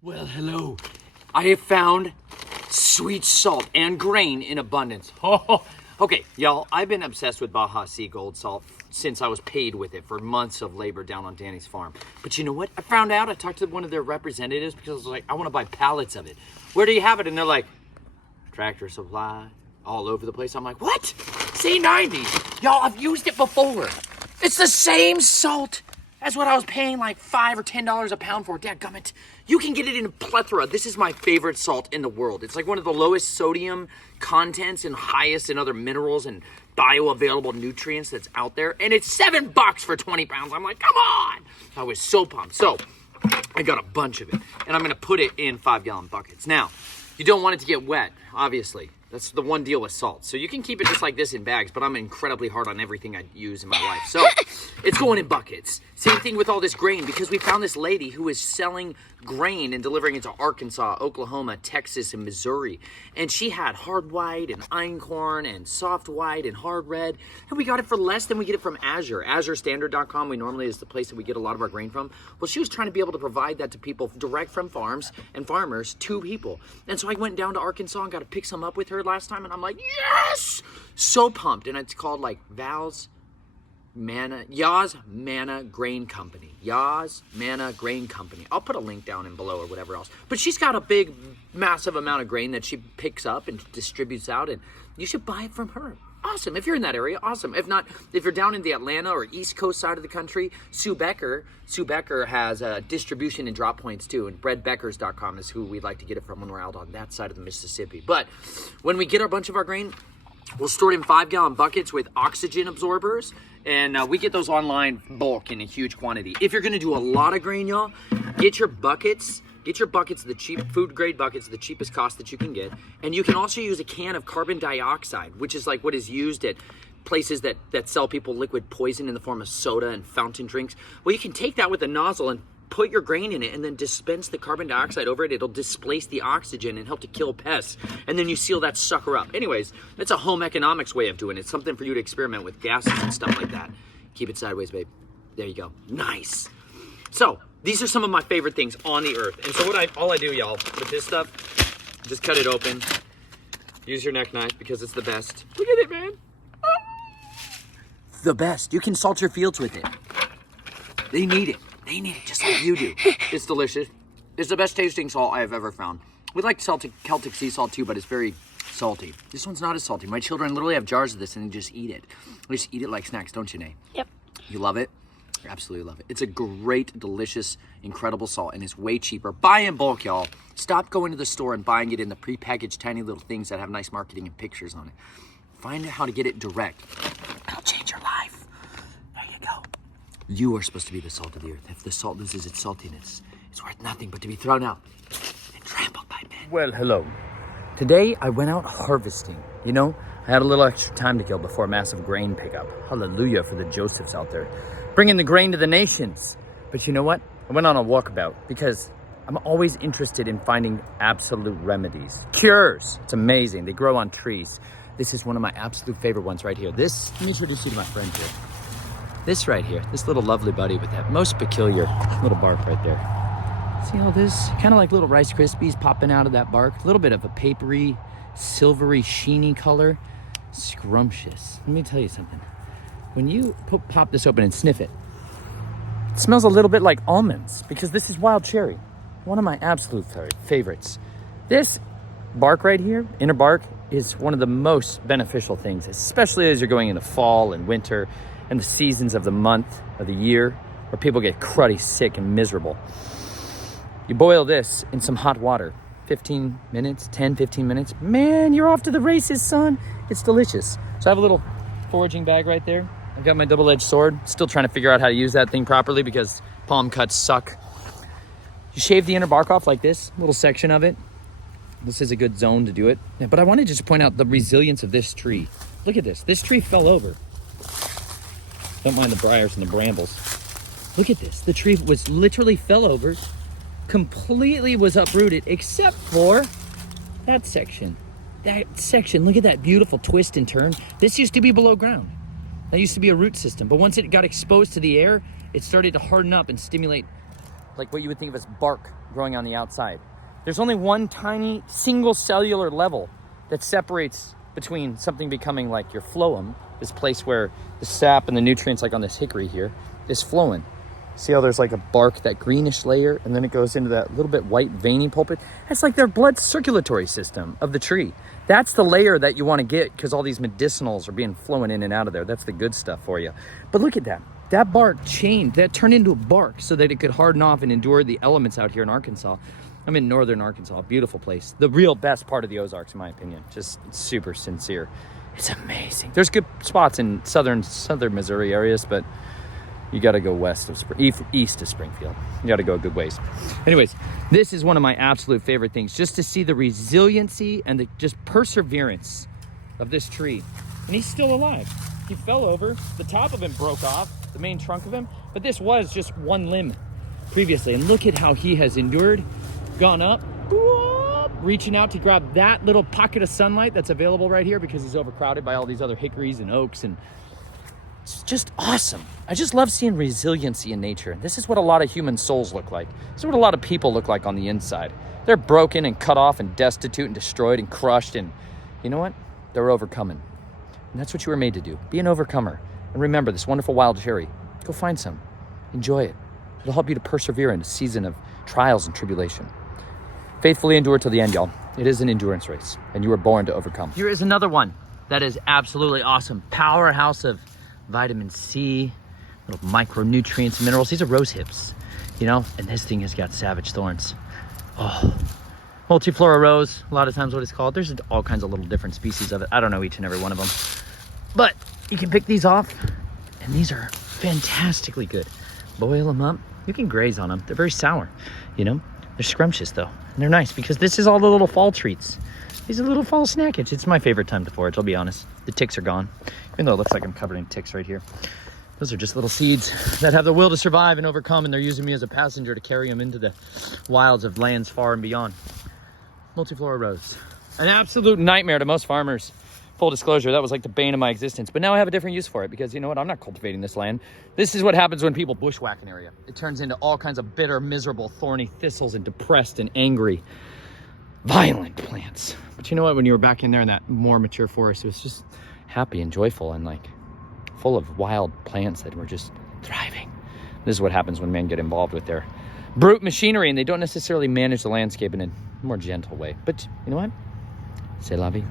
Well, hello. I have found sweet salt and grain in abundance. Oh, okay, y'all, I've been obsessed with Baja Sea Gold salt since I was paid with it for months of labor down on Danny's farm. But you know what? I found out, I talked to one of their representatives because I was like, I want to buy pallets of it. Where do you have it? And they're like, Tractor Supply, all over the place. I'm like, what? C90. Y'all, I've used it before. It's the same salt as what I was paying like $5 or $10 a pound for. Dadgummit. You can get it in a plethora. This is my favorite salt in the world. It's like one of the lowest sodium contents and highest in other minerals and bioavailable nutrients that's out there. And it's $7 for 20 pounds. I'm like, come on. I was so pumped. So I got a bunch of it and I'm going to put it in 5-gallon buckets. Now, you don't want it to get wet, obviously. That's the one deal with salt. So you can keep it just like this in bags, but I'm incredibly hard on everything I use in my life. So it's going in buckets. Same thing with all this grain, because we found this lady who is selling grain and delivering it to Arkansas, Oklahoma, Texas, and Missouri. And she had hard white and einkorn and soft white and hard red. And we got it for less than we get it from Azure. AzureStandard.com, we normally is the place that we get a lot of our grain from. Well, she was trying to be able to provide that to people direct from farms and farmers to people. And so I went down to Arkansas and got to pick some up with her last time. And I'm like, yes! So pumped. And it's called like Yaz Manna Grain Company. Yaz Manna Grain Company. I'll put a link down in below or whatever else. But she's got a big, massive amount of grain that she picks up and distributes out, and you should buy it from her. Awesome. If you're in that area, awesome. If not, if you're down in the Atlanta or East Coast side of the country, Sue Becker has distribution and drop points too, and breadbeckers.com is who we'd like to get it from when we're out on that side of the Mississippi. But when we get a bunch of our grain, we'll store it in 5-gallon buckets with oxygen absorbers, and we get those online bulk in a huge quantity. If you're gonna do a lot of grain, y'all, get your buckets, the cheap food grade buckets, the cheapest cost that you can get. And you can also use a can of carbon dioxide, which is like what is used at places that sell people liquid poison in the form of soda and fountain drinks. Well, you can take that with a nozzle and put your grain in it and then dispense the carbon dioxide over it. It'll displace the oxygen and help to kill pests. And then you seal that sucker up. Anyways, that's a home economics way of doing it. It's something for you to experiment with gases and stuff like that. Keep it sideways, babe. There you go. Nice. So these are some of my favorite things on the earth. And so all I do, y'all, with this stuff, just cut it open. Use your neck knife because it's the best. Look at it, man. The best. You can salt your fields with it. They need it. They need it just like you do. It's delicious. It's the best tasting salt I have ever found. We like Celtic sea salt too, but it's very salty. This one's not as salty. My children literally have jars of this and they just eat it. They just eat it like snacks, don't you, Nay? Yep. You love it? I absolutely love it. It's a great, delicious, incredible salt, and it's way cheaper. Buy in bulk, y'all. Stop going to the store and buying it in the prepackaged tiny little things that have nice marketing and pictures on it. Find out how to get it direct. It'll change your life. There you go. You are supposed to be the salt of the earth. If the salt loses its saltiness, it's worth nothing but to be thrown out and trampled by men. Well, hello. Today, I went out harvesting. You know, I had a little extra time to kill before a massive grain pickup. Hallelujah for the Josephs out there. Bringing the grain to the nations. But you know what? I went on a walkabout because I'm always interested in finding absolute remedies. Cures. It's amazing. They grow on trees. This is one of my absolute favorite ones right here. Let me introduce you to my friend here. This right here, this little lovely buddy with that most peculiar little bark right there. See all this? Kind of like little Rice Krispies popping out of that bark. A little bit of a papery, silvery, sheeny color. Scrumptious. Let me tell you something. When you pop this open and sniff it, it smells a little bit like almonds because this is wild cherry. One of my absolute favorites. This bark right here, inner bark, is one of the most beneficial things, especially as you're going into fall and winter and the seasons of the month of the year where people get cruddy, sick, and miserable. You boil this in some hot water, 15 minutes, 10, 15 minutes. Man, you're off to the races, son. It's delicious. So I have a little foraging bag right there. I've got my double-edged sword. Still trying to figure out how to use that thing properly because palm cuts suck. You shave the inner bark off like this, little section of it. This is a good zone to do it. But I wanted to just point out the resilience of this tree. Look at this. This tree fell over. Don't mind the briars and the brambles. Look at this. The tree was literally fell over, completely was uprooted, except for that section. That section, look at that beautiful twist and turn. This used to be below ground. That used to be a root system. But once it got exposed to the air, it started to harden up and stimulate like what you would think of as bark growing on the outside. There's only one tiny single cellular level that separates between something becoming like your phloem, this place where the sap and the nutrients, like on this hickory here, is flowing. See how there's like a bark, that greenish layer, and then it goes into that little bit white veiny pulpit? That's like their blood circulatory system of the tree. That's the layer that you want to get, because all these medicinals are being flowing in and out of there. That's the good stuff for you. But look at that. That bark changed, that turned into a bark so that it could harden off and endure the elements out here in Arkansas. I'm in northern Arkansas, beautiful place. The real best part of the Ozarks, in my opinion. Just super sincere. It's amazing. There's good spots in southern Missouri areas, but you got to go east of Springfield. You got to go a good ways. Anyways, this is one of my absolute favorite things, just to see the resiliency and the just perseverance of this tree. And he's still alive. He fell over. The top of him broke off, the main trunk of him, but this was just one limb previously. And look at how he has endured, gone up, reaching out to grab that little pocket of sunlight that's available right here, because he's overcrowded by all these other hickories and oaks, and it's just awesome. I just love seeing resiliency in nature. This is what a lot of human souls look like. This is what a lot of people look like on the inside. They're broken and cut off and destitute and destroyed and crushed, and you know what? They're overcoming. And that's what you were made to do. Be an overcomer. And remember this wonderful wild cherry. Go find some. Enjoy it. It'll help you to persevere in a season of trials and tribulation. Faithfully endure till the end, y'all. It is an endurance race, and you were born to overcome. Here is another one that is absolutely awesome. Powerhouse of vitamin C, little micronutrients, minerals. These are rose hips, you know, and this thing has got savage thorns. Oh, multiflora rose, a lot of times what it's called. There's all kinds of little different species of it. I don't know each and every one of them, but you can pick these off, and these are fantastically good. Boil them up. You can graze on them. They're very sour, you know. They're scrumptious though, and they're nice because this is all the little fall treats. These are little fall snackage. It's my favorite time to forage, I'll be honest. The ticks are gone, even though it looks like I'm covered in ticks right here. Those are just little seeds that have the will to survive and overcome, and they're using me as a passenger to carry them into the wilds of lands far and beyond. Multiflora rose. An absolute nightmare to most farmers. Full disclosure, that was like the bane of my existence. But now I have a different use for it, because you know what? I'm not cultivating this land. This is what happens when people bushwhack an area. It turns into all kinds of bitter, miserable, thorny thistles and depressed and angry, violent plants. But you know what? When you were back in there in that more mature forest, it was just happy and joyful and like full of wild plants that were just thriving. This is what happens when men get involved with their brute machinery, and they don't necessarily manage the landscape in a more gentle way. But you know what? C'est la vie.